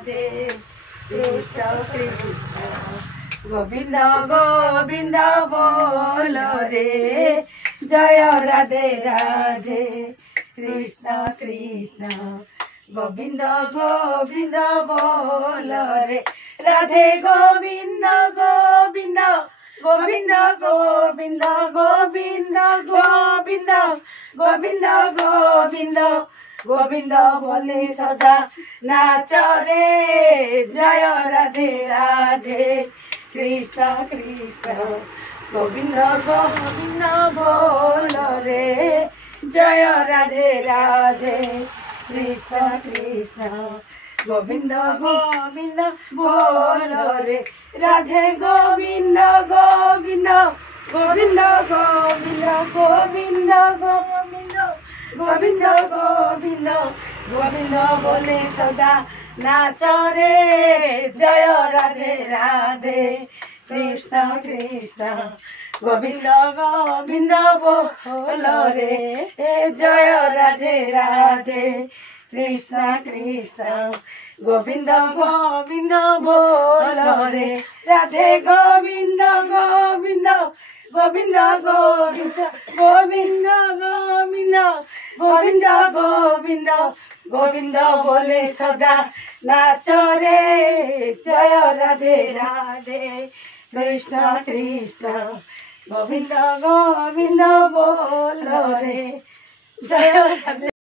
राधे कृष्ण कृष्ण गोविंद गोविंद बोल रे जय राधे राधे कृष्ण कृष्ण गोविंद गोविंद बोल रे राधे गोविंद गोविंद गोविंद गोविंद गोविंद गोविंद गोविंद गोविंद गोविंद बोले सदा नाच रे जय राधे राधे कृष्ण कृष्ण गोविंद गोविंद बोल रे जय राधे राधे कृष्ण कृष्ण गोविंद गोविंद बोल रे राधे गोविंद गोविंद गोविंद गोविंद गोविंद गोविंद गोविंद गोविंद गोविंद बोले सदा नाच रे जय राधे राधे कृष्ण कृष्ण गोविंद गोविंद बोल रे जय राधे राधे कृष्ण कृष्ण गोविंद गोविंद बोल रे राधे गोविंद गोविंद गोविंद गोविंद गोविंद गोविंद गोविंद गोविंद गोविंद बोले सदा नाच रे जय राधे राधे कृष्ण कृष्ण गोविंद गोविंद बोल रे जय राधे।